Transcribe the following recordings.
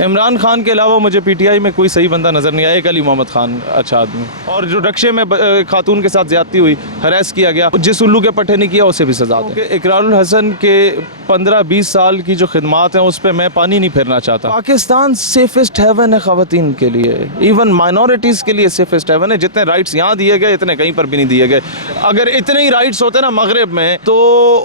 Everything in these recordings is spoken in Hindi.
इमरान खान के अलावा मुझे पीटीआई में कोई सही बंदा नज़र नहीं आया। एक अली मोहम्मद खान अच्छा आदमी, और जो रक्शे में खातून के साथ ज्यादती हुई, हरास किया गया, जिस उल्लू के पट्टे नहीं किया उसे भी सजा दे। इकरारुल हसन के 15-20 साल की जो खिदमात हैं उस पर मैं पानी नहीं फेरना चाहता। पाकिस्तान सेफेस्ट हेवन है ख़वातीन के लिए, इवन माइनॉरिटीज़ के लिए सेफेस्ट हेवन है। जितने राइट्स यहाँ दिए गए इतने कहीं पर भी नहीं दिए गए। अगर इतने ही राइट्स होते ना मगरब में तो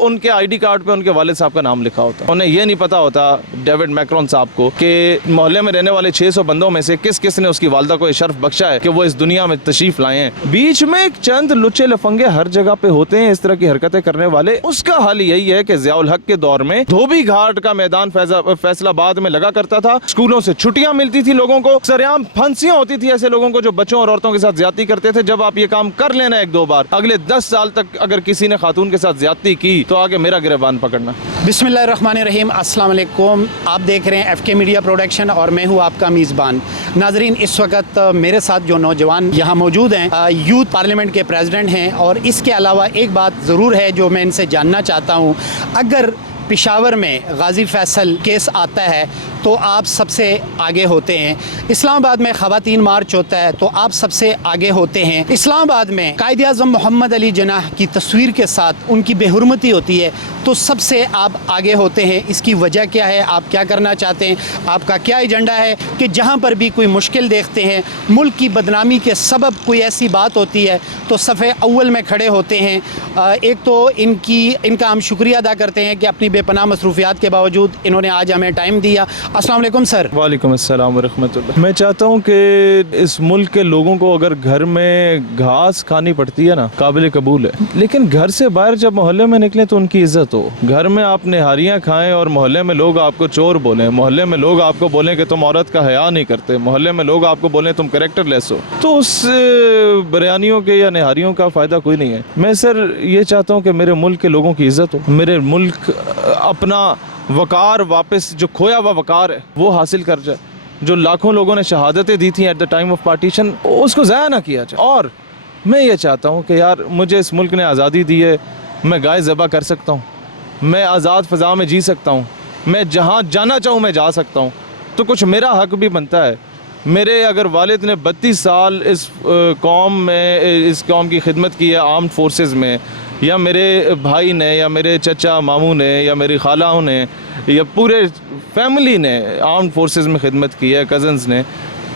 उनके ID कार्ड पे उनके वालिद साहब का नाम लिखा होता। उन्हें यह नहीं पता होता डेविड मैक्रोन साहब को कि मोहल्ले में रहने वाले 600 बंदों में से किस किस ने उसकी वालदा को शर्फ बख्शा है कि वो इस दुनिया में तशरीफ लाए हैं। बीच में एक चंद लुच्चे लफंगे हर जगह पे होते हैं इस तरह की हरकतें करने वाले। उसका हल यही है कि ज़ियाउल हक के दौर में धोबी घाट का मैदान फैसलाबाद में लगा करता था। स्कूलों से छुट्टियां मिलती थी लोगों को, सरेआम फांसियां होती थी ऐसे लोगों को जो बच्चों और औरतों के साथ ज्यादती करते थे। जब आप ये काम कर लेना 1-2 बार, अगले 10 साल तक अगर किसी ने खातून के साथ ज्यादती की तो आगे मेरा गिरबान पकड़ना। बिस्मिल्लाहिर्रहमानिर्रहीम, अस्सलाम वालेकुम। आप देख रहे हैं FK मीडिया प्रोडक्शन और मैं हूं आपका मेज़बान। नाजरीन, इस वक्त मेरे साथ जो नौजवान यहाँ मौजूद हैं यूथ पार्लियामेंट के प्रेसिडेंट हैं, और इसके अलावा एक बात ज़रूर है जो मैं इनसे जानना चाहता हूँ। अगर पेशावर में गाज़ी फैसल केस आता है तो आप सबसे आगे होते हैं। इस्लामाबाद में ख़वातीन मार्च होता है तो आप सबसे आगे होते हैं। इस्लामाबाद में कायद-ए-आज़म मोहम्मद अली जिन्नाह की तस्वीर के साथ उनकी बेहुरमती होती है तो सबसे आप आगे होते हैं। इसकी वजह क्या है? आप क्या करना चाहते हैं? आपका क्या एजेंडा है कि जहाँ पर भी कोई मुश्किल देखते हैं, मुल्क की बदनामी के सबब कोई ऐसी बात होती है तो सफ़े अव्वल में खड़े होते हैं। एक तो इनका हम शुक्रिया अदा करते हैं कि अपनी बेपनाह मसरूफियात के बावजूद इन्होंने आज हमें टाइम दिया। अस्सलाम वालेकुम सर। वालेकुम अस्सलाम व रहमतुल्लाह। मैं चाहता हूँ कि इस मुल्क के लोगों को अगर घर में घास खानी पड़ती है ना, काबिल कबूल है, लेकिन घर से बाहर जब मोहल्ले में निकले तो उनकी इज्जत हो। घर में आप निहारियाँ खाएं और मोहल्ले में लोग आपको चोर बोलें, मोहल्ले में लोग आपको बोलें कि तुम औरत का हया नहीं करते, मोहल्ले में लोग आपको बोलें तुम कैरेक्टर लेस हो, तो उस बिरयानियों के या निहारियों का फ़ायदा कोई नहीं है। मैं सर ये चाहता हूँ कि मेरे मुल्क के लोगों की इज्जत हो, मेरे मुल्क अपना वकार वापस, जो खोया हुआ वकार है वो हासिल कर जाए। जो लाखों लोगों ने शहादतें दी थी at the time of partition, उसको ज़ाया ना किया जाए। और मैं ये चाहता हूँ कि यार मुझे इस मुल्क ने आज़ादी दी है, मैं गाय ज़बा कर सकता हूँ, मैं आज़ाद फ़ज़ा में जी सकता हूँ, मैं जहाँ जाना चाहूँ मैं जा सकता हूँ, तो कुछ मेरा हक भी बनता है। मेरे अगर वालिद ने 32 साल इस कौम की खिदमत की है आर्म्ड फोर्सेस में, या मेरे भाई ने या मेरे चचा मामू ने या मेरी खालाओं ने या पूरे फैमिली ने आर्म्ड फोर्सेस में खिदमत की है, कज़न्स ने,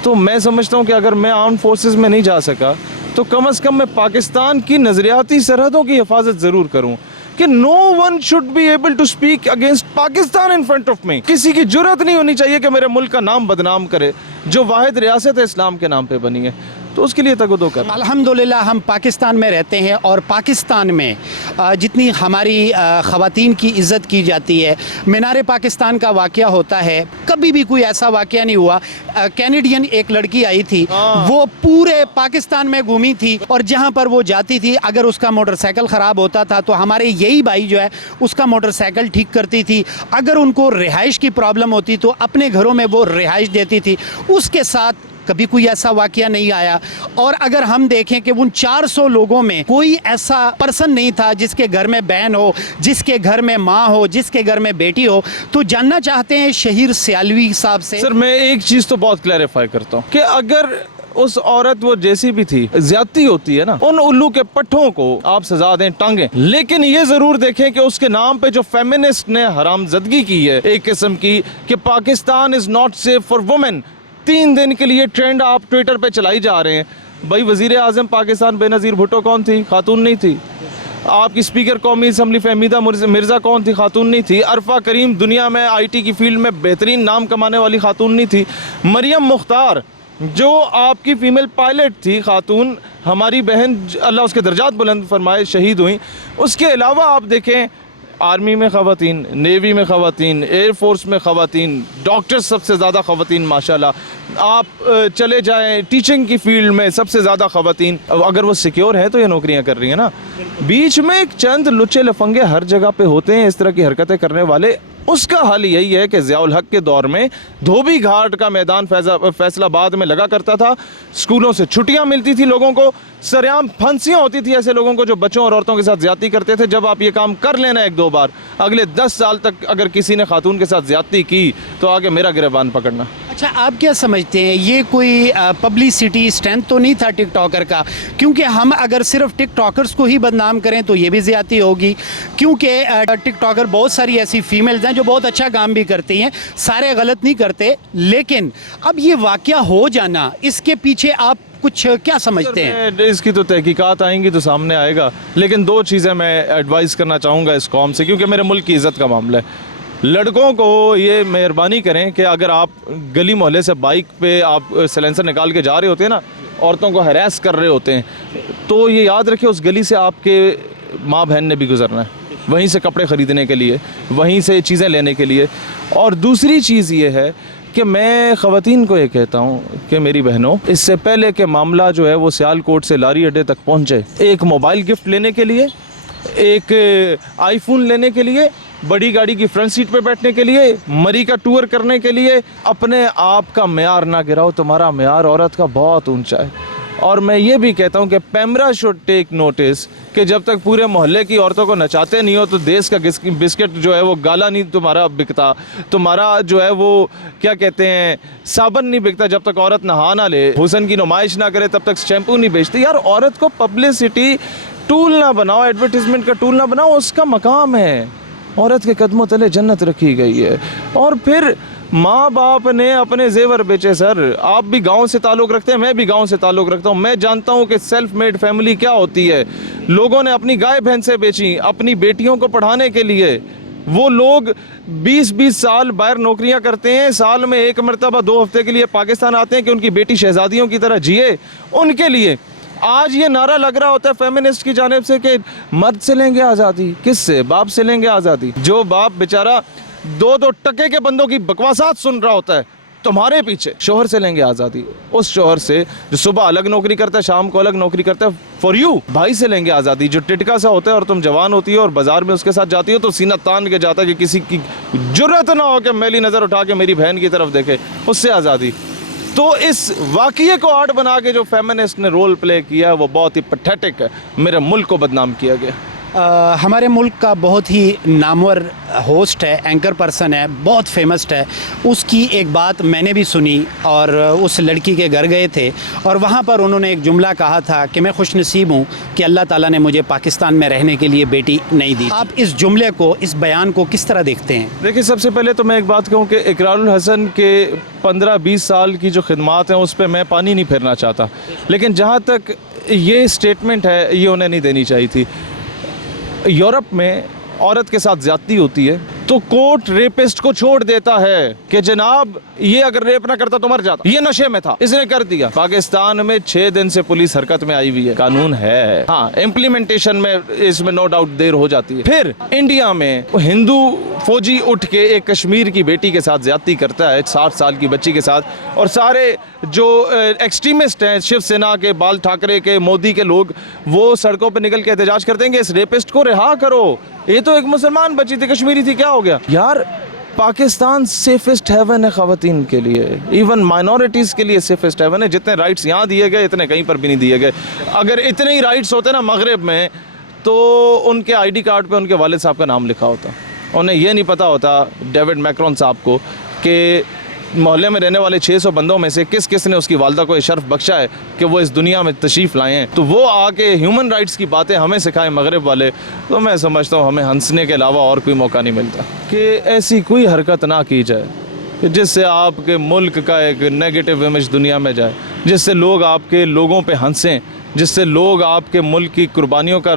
तो मैं समझता हूँ कि अगर मैं आर्म्ड फोर्सेस में नहीं जा सका तो कम से कम मैं पाकिस्तान की नज़रियाती सरहदों की हिफाजत ज़रूर करूँ कि no one should be able to speak against Pakistan in front of me. किसी की जुर्रत नहीं होनी चाहिए कि मेरे मुल्क का नाम बदनाम करे जो वाहिद रियासत इस्लाम के नाम पे बनी है, तो उसके लिए तगदो कर। अल्हम्दुलिल्लाह हम पाकिस्तान में रहते हैं और पाकिस्तान में जितनी हमारी ख़वातीन की इज़्ज़त की जाती है, मीनार पाकिस्तान का वाक़या होता है, कभी भी कोई ऐसा वाक़या नहीं हुआ। कैनेडियन एक लड़की आई थी, वो पूरे पाकिस्तान में घूमी थी और जहाँ पर वो जाती थी अगर उसका मोटरसाइकिल ख़राब होता था तो हमारे यही भाई जो है उसका मोटरसाइकिल ठीक करती थी। अगर उनको रिहाइश की प्रॉब्लम होती तो अपने घरों में वो रिहाइश देती थी। उसके साथ कभी कोई ऐसा वाकया नहीं आया। और अगर हम देखें कि उन 400 लोगों में कोई ऐसा पर्सन नहीं था जिसके घर में बहन हो, जिसके घर में माँ हो, जिसके घर में बेटी हो। तो जानना चाहते हैं शहीर सियालवी साहब से। सर मैं एक चीज़ तो बहुत क्लैरिफाई करता हूँ कि अगर उस औरत वो जैसी भी थी, ज्यादती होती है ना, उन उल्लू के पट्टों को आप सजा दें, टांगे, लेकिन ये जरूर देखें कि उसके नाम पे जो फेमिनिस्ट ने हरामजदगी की है एक किस्म की कि Pakistan is not safe for women, 3 दिन के लिए ट्रेंड आप ट्विटर पे चलाई जा रहे हैं। भाई वजीर आजम पाकिस्तान बेनज़ीर भुट्टो कौन थी? खातून नहीं थी। आपकी स्पीकर कौमी असम्बली फहमीदा मिर्ज़ा कौन थी? खातून नहीं थी। अरफा करीम दुनिया में IT की फील्ड में बेहतरीन नाम कमाने वाली खातून नहीं थी। मरियम मुख्तार जो आपकी फ़ीमेल पायलट थी, खातून, हमारी बहन, अल्लाह उसके दर्जात बुलंद फरमाए, शहीद हुई। उसके अलावा आप देखें आर्मी में ख़वातीन, नेवी में ख़वातीन, एयरफोर्स में ख़वातीन, डॉक्टर्स सबसे ज़्यादा ख़वातीन माशाल्लाह। आप चले जाएं टीचिंग की फील्ड में सबसे ज़्यादा ख़वातीन। अगर वो सिक्योर है तो ये नौकरियां कर रही हैं ना। बीच में एक चंद लुच्चे लफंगे हर जगह पे होते हैं इस तरह की हरकतें करने वाले। उसका हल यही है कि ज़ियाउल हक के दौर में धोबी घाट का मैदान फैसलाबाद में लगा करता था। स्कूलों से छुट्टियां मिलती थी लोगों को, सरेआम फांसियां होती थी ऐसे लोगों को जो बच्चों और औरतों के साथ ज्यादती करते थे। जब आप ये काम कर लेना 1-2 बार, अगले 10 साल तक अगर किसी ने खातून के साथ ज्यादती की तो आगे मेरा गिरबान पकड़ना। अच्छा, आप क्या समझते हैं ये कोई पब्लिसिटी स्ट्रेंथ तो नहीं था टिकटॉकर का? क्योंकि हम अगर सिर्फ टिकटॉकर्स को ही बदनाम करें तो ये भी ज़्यादती होगी, क्योंकि टिकटॉकर बहुत सारी ऐसी फीमेल्स हैं जो बहुत अच्छा काम भी करती हैं, सारे गलत नहीं करते। लेकिन अब ये वाक़या हो जाना, इसके पीछे आप कुछ क्या समझते हैं? इसकी तो तहकीकात आएंगी तो सामने आएगा, लेकिन दो चीज़ें मैं एडवाइस करना चाहूँगा इस कौम से, क्योंकि मेरे मुल्क की इज़्ज़त का मामला है। लड़कों को ये मेहरबानी करें कि अगर आप गली मोहल्ले से बाइक पे आप सिलेंसर निकाल के जा रहे होते हैं ना, औरतों को हरास कर रहे होते हैं, तो ये याद रखें उस गली से आपके माँ बहन ने भी गुजरना है, वहीं से कपड़े ख़रीदने के लिए, वहीं से चीज़ें लेने के लिए। और दूसरी चीज़ ये है कि मैं ख़वातीन को ये कहता हूँ कि मेरी बहनों, इससे पहले कि मामला जो है वो सियालकोट से लारी अड्डे तक पहुँचे, एक मोबाइल गिफ्ट लेने के लिए, एक आईफोन लेने के लिए, बड़ी गाड़ी की फ्रंट सीट पे बैठने के लिए, मरी का टूर करने के लिए अपने आप का मेयार ना गिराओ। तुम्हारा मेयार औरत का बहुत ऊंचा है। और मैं ये भी कहता हूँ कि पैमरा शुड टेक नोटिस कि जब तक पूरे मोहल्ले की औरतों को नचाते नहीं हो तो देश का बिस्किट जो है वो गाला नहीं तुम्हारा बिकता, तुम्हारा जो है वो क्या कहते हैं साबन नहीं बिकता जब तक औरत नहा ना ले, हुस्न की नुमाइश ना करे तब तक शैम्पू नहीं बेचती। यार, औरत को पब्लिसिटी टूल ना बनाओ, एडवर्टीजमेंट का टूल ना बनाओ, उसका मकाम है। औरत के कदमों तले जन्नत रखी गई है। और फिर माँ बाप ने अपने जेवर बेचे। सर, आप भी गांव से ताल्लुक़ रखते हैं, मैं भी गांव से ताल्लुक़ रखता हूँ। मैं जानता हूँ कि सेल्फ मेड फैमिली क्या होती है। लोगों ने अपनी गाय भैंसें बेची अपनी बेटियों को पढ़ाने के लिए। वो लोग 20-20 साल बाहर नौकरियां करते हैं, साल में एक मरतबा 2 हफ्ते के लिए पाकिस्तान आते हैं कि उनकी बेटी शहजादियों की तरह जिए। उनके लिए आज ये नारा लग रहा होता है फेमिनिस्ट की जानिब से कि मर्द से लेंगे आज़ादी। किससे? बाप से लेंगे आज़ादी। जो बाप बेचारा 2-2 टके के बंदों की बकवासात सुन रहा होता है तुम्हारे पीछे। शोहर से लेंगे आज़ादी, उस शोहर से जो सुबह अलग नौकरी करता है, शाम को अलग नौकरी करता है, फॉर यू। भाई से लेंगे आज़ादी, जो टिटका सा होता है और तुम जवान होती हो और बाजार में उसके साथ जाती हो तो सीना तान के जाता है कि किसी की जुर्रत ना हो कि मैली नज़र उठा के मेरी बहन की तरफ देखे, उससे आज़ादी। तो इस वाक़ये को आर्ट बना के जो फेमिनिस्ट ने रोल प्ले किया वो बहुत ही पैथेटिक है। मेरे मुल्क को बदनाम किया गया। हमारे मुल्क का बहुत ही नामवर होस्ट है, एंकर पर्सन है, बहुत फेमस है। उसकी एक बात मैंने भी सुनी और उस लड़की के घर गए थे और वहाँ पर उन्होंने एक जुमला कहा था कि मैं खुशनसीब हूँ कि अल्लाह ताला ने मुझे पाकिस्तान में रहने के लिए बेटी नहीं दी। आप इस जुमले को, इस बयान को किस तरह देखते हैं? देखिए, सबसे पहले तो मैं एक बात कहूँ कि इकरारुल हसन के 15-20 साल की जो खिदमात हैं उस पर मैं पानी नहीं फेरना चाहता, लेकिन जहाँ तक ये स्टेटमेंट है ये उन्हें नहीं देनी चाहिए थी। यूरोप में औरत के साथ ज्यादती होती है तो कोर्ट रेपिस्ट को छोड़ देता है कि जनाब ये अगर रेप ना करता तो मर जाता, ये नशे में था, इसने कर दिया। पाकिस्तान में 6 दिन से पुलिस हरकत में आई हुई है, कानून है। हाँ, इम्प्लीमेंटेशन में इसमें नो डाउट देर हो जाती है। फिर इंडिया में हिंदू फौजी उठ के एक कश्मीर की बेटी के साथ ज्यादती करता है, 60 साल की बच्ची के साथ, और सारे जो एक्सट्रीमिस्ट हैं शिवसेना के, बाल ठाकरे के, मोदी के लोग, वो सड़कों पर निकल के एहतजाज करते हैं कि इस रेपिस्ट को रिहा करो। ये तो एक मुसलमान बच्ची थी, कश्मीरी थी, क्या हो गया? यार, पाकिस्तान सेफेस्ट हेवन है ख़वातीन के लिए, इवन माइनॉरिटीज़ के लिए सेफेस्ट हेवन है। जितने राइट्स यहाँ दिए गए इतने कहीं पर भी नहीं दिए गए। अगर इतने ही राइट्स होते ना मगरब में तो उनके आईडी कार्ड पे उनके वालिद साहब का नाम लिखा होता। उन्हें यह नहीं पता होता डेविड मैक्रोन साहब को कि मोहल्ले में रहने वाले 600 बंदों में से किस किस ने उसकी वालदा को ये शर्फ बख्शा है कि वो इस दुनिया में तशरीफ़ लाए हैं। तो वो आके ह्यूमन राइट्स की बातें हमें सिखाएं मगरब वाले, तो मैं समझता हूँ हमें हंसने के अलावा और कोई मौका नहीं मिलता कि ऐसी कोई हरकत ना की जाए कि जिससे आपके मुल्क का एक नेगेटिव इमेज दुनिया में जाए, जिससे लोग आपके लोगों पे हंसें, जिससे लोग आपके मुल्क की कुर्बानियों का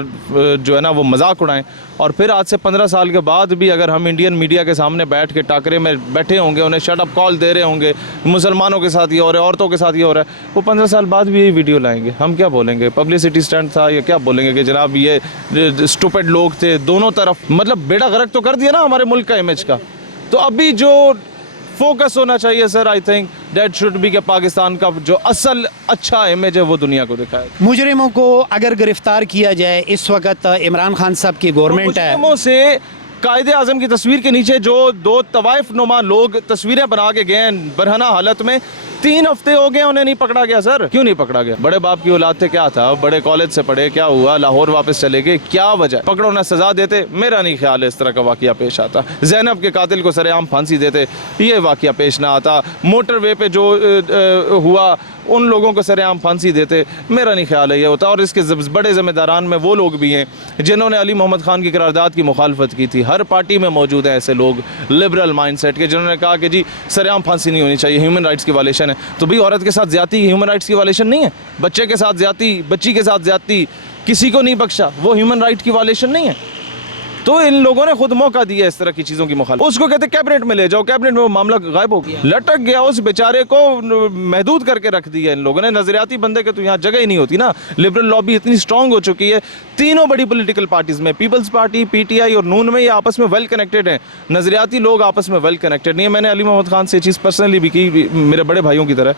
जो है ना वो मजाक उड़ाएं। और फिर आज से 15 साल के बाद भी अगर हम इंडियन मीडिया के सामने बैठ के टाकरे में बैठे होंगे, उन्हें शट अप कॉल दे रहे होंगे, मुसलमानों के साथ ये हो रहा है, औरतों के साथ ये हो रहा है, वो 15 साल बाद भी यही वीडियो लाएंगे। हम क्या बोलेंगे? पब्लिसिटी स्टंट था, ये क्या बोलेंगे कि जनाब ये स्टूपिड लोग थे दोनों तरफ। मतलब बेड़ा गर्क तो कर दिया ना हमारे मुल्क का इमेज का। तो अभी जो फोकस होना चाहिए sir, I think that should be कि पाकिस्तान का जो असल अच्छा इमेज है वो दुनिया को दिखाए। मुजरिमों को अगर गिरफ्तार किया जाए, इस वक्त इमरान खान साहब की गवर्नमेंट है, मुजरिमों से कायदे आजम की तस्वीर के नीचे जो 2 तवाइफ नुमा लोग तस्वीरें बना के गए हैं बरहना हालत में, 3 हफ्ते हो गए उन्हें नहीं पकड़ा गया। सर क्यों नहीं पकड़ा गया? बड़े बाप की औलाद थे, क्या था, बड़े कॉलेज से पढ़े, क्या हुआ, लाहौर वापस चले गए, क्या वजह? पकड़ो ना सजा देते, मेरा नहीं ख्याल है इस तरह का वाकया पेश आता। जैनब के कातिल को सरेआम फांसी देते, ये वाकया पेश ना आता। मोटरवे पे जो हुआ उन लोगों को सरेआम फांसी देते, मेरा नहीं ख्याल है ये होता। और इसके बड़े ज़िम्मेदारान में वो लोग भी हैं जिन्होंने अली मोहम्मद खान की करारदाद की मुखालफत की थी। हर पार्टी में मौजूद हैं ऐसे लोग लिबरल माइंडसेट के जिन्होंने कहा कि जी सरेआम फांसी नहीं होनी चाहिए, ह्यूमन राइट्स की वायलेशन है। तो भाई औरत के साथ ज़्यादती ह्यूमन राइट्स की वायलेशन नहीं है? बच्चे के साथ ज़्यादती, बच्ची के साथ ज़्यादती, किसी को नहीं बख्शा, वो ह्यूमन राइट की वायलेशन नहीं है? तो इन लोगों ने खुद मौका दिया इस तरह की चीज़ों की मुखालफत। उसको कहते कैबिनेट में ले जाओ, कैबिनेट में वो मामला गायब हो गया, लटक गया। उस बेचारे को महदूद करके रख दिया इन लोगों ने। नजरियाती बंदे के तो यहाँ जगह ही नहीं होती ना। लिबरल लॉबी इतनी स्ट्रांग हो चुकी है, तीनों बड़ी पॉलिटिकल पार्टीज़ में, पीपल्स पार्टी, पीटीआई और नून में, ये आपस में वेल कनेक्टेड हैं। नजरियाती लोग आपस में वेल कनेक्टेड नहीं है। मैंने अली मोहम्मद खान से ये चीज़ पर्सनली भी की, मेरे बड़े भाइयों की तरह।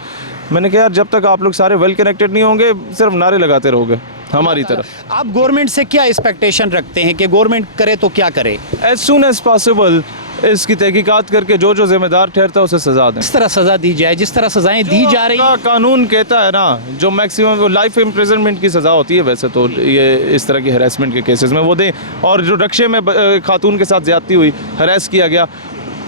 मैंने कहा यार जब तक आप लोग सारे वेल कनेक्टेड नहीं होंगे, सिर्फ नारे लगाते रहोगे हमारी तरफ। आप गवर्नमेंट से क्या एक्सपेक्टेशन रखते हैं कि गवर्नमेंट करे तो क्या करे? एज सुन एज पॉसिबल इसकी तहकीकात करके जो जो जिम्मेदार ठहरता है उसे सजा दें। किस तरह सजा दी जाए, जिस तरह सजाएं दी जा रही हैं? कानून कहता है ना, जो मैक्सिमम लाइफ इम्प्रिजनमेंट की सज़ा होती है वैसे तो ये इस तरह की हरासमेंट के केसेस में वो दें। और जो रक्शे में खातून के साथ ज़्यादती हुई, हरास किया गया,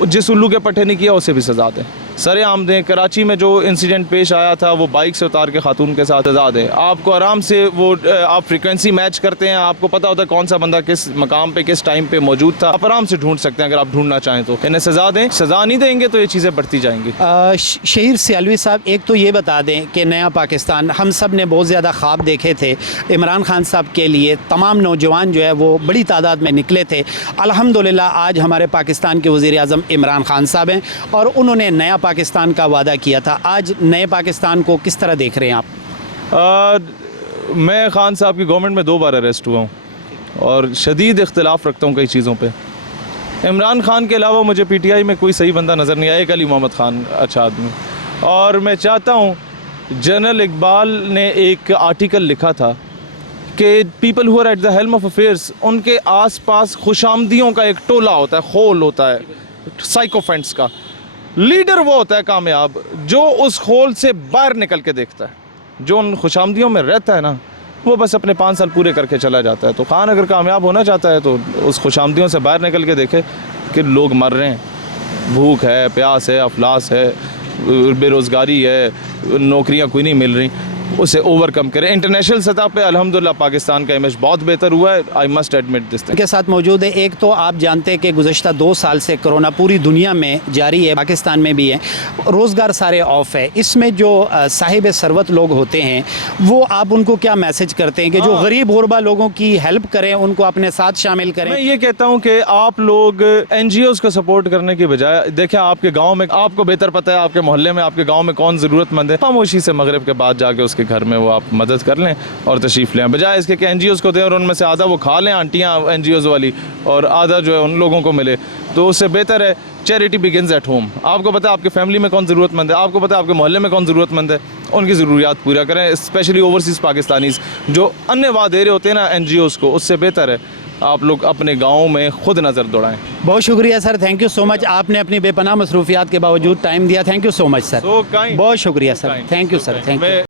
जिस उल्लू के पट्टे नहीं किया उसे भी सजा दें, सरेआम दें। कराची में जो इंसिडेंट पेश आया था वो बाइक से उतार के खातून के साथ सजा दें। आपको आराम से वो आप फ्रीक्वेंसी मैच करते हैं, आपको पता होता है कौन सा बंदा किस मकाम पे किस टाइम पे मौजूद था, आप आराम से ढूंढ सकते हैं अगर आप ढूंढना चाहें तो। इन्हें सजा दें, सजा नहीं देंगे तो ये चीज़ें बढ़ती जाएंगी। शहीर सियालवी साहब, एक तो ये बता दें कि नया पाकिस्तान हम सब ने बहुत ज़्यादा ख्वाब देखे थे इमरान खान साहब के लिए, तमाम नौजवान जो है वो बड़ी तादाद में निकले थे। अल्हम्दुलिल्लाह आज हमारे पाकिस्तान के वज़ीर आज़म इमरान खान साहब हैं और उन्होंने नया पाकिस्तान का वादा किया था। आज नए पाकिस्तान को किस तरह देख रहे हैं आप? मैं खान साहब की गवर्नमेंट में 2 बार अरेस्ट हुआ हूँ और शदीद इख्तिलाफ़ रखता हूँ कई चीज़ों पे। इमरान खान के अलावा मुझे पीटीआई में कोई सही बंदा नज़र नहीं आया, एक अली मोहम्मद खान अच्छा आदमी। और मैं चाहता हूँ, जनरल इकबाल ने एक आर्टिकल लिखा था कि people who are at the helm of affairs, उनके आसपास खुशामदियों का एक टोला होता है, खोल होता है साइकोफेंट्स का। लीडर वो होता है कामयाब जो उस खोल से बाहर निकल के देखता है, जो उन खुशामदियों में रहता है ना, वो बस अपने 5 साल पूरे करके चला जाता है। तो खान अगर कामयाब होना चाहता है तो उस खुशामदियों से बाहर निकल के देखे कि लोग मर रहे हैं, भूख है, प्यास है, अफलास है, बेरोज़गारी है, नौकरियां कोई नहीं मिल रही, उसे ओवरकम करें। इंटरनेशनल सतह पे अल्हम्दुलिल्लाह पाकिस्तान का इमेज बहुत बेहतर हुआ है, आई मस्ट एडमिट दिस। के साथ मौजूद है, एक तो आप जानते हैं कि गुज़श्ता 2 साल से कोरोना पूरी दुनिया में जारी है, पाकिस्तान में भी है, रोज़गार सारे ऑफ है। इसमें जो साहिब सरवत लोग होते हैं वो आप उनको क्या मैसेज करते हैं कि जो गरीब गुरबा लोगों की हेल्प करें, उनको अपने साथ शामिल करें? मैं ये कहता हूँ कि आप लोग NGOs को सपोर्ट करने की बजाय, देखें आपके गाँव में आपको बेहतर पता है, आपके मोहल्ले में आपके गाँव में कौन ज़रूरतमंद है, खामोशी से मगरिब के बाद जाके उसके घर में वो आप मदद कर लें और तशरीफ़ लें, बजाय इसके कि NGOs को दें और उनमें से आधा वो खा लें आंटियाँ NGOs वाली और आधा जो है उन लोगों को मिले। तो उससे बेहतर है चैरिटी बिगिंस एट होम। आपको पता है आपके फैमिली में कौन ज़रूरतमंद है, आपको पता है आपके मोहल्ले में कौन ज़रूरतमंद है, उनकी ज़रूरियात पूरा करें। स्पेशली ओवरसीज़ पाकिस्तानीज़ जो अन्य वाद दे रहे होते हैं ना NGOs को, उससे बेहतर है आप लोग अपने गाँव में खुद नज़र दौड़ाएँ। बहुत शुक्रिया sir, thank you so much, आपने अपनी बेपनाह मसरूफियात के बावजूद टाइम दिया। Thank you so much sir, बहुत शुक्रिया sir, thank you sir, thank you.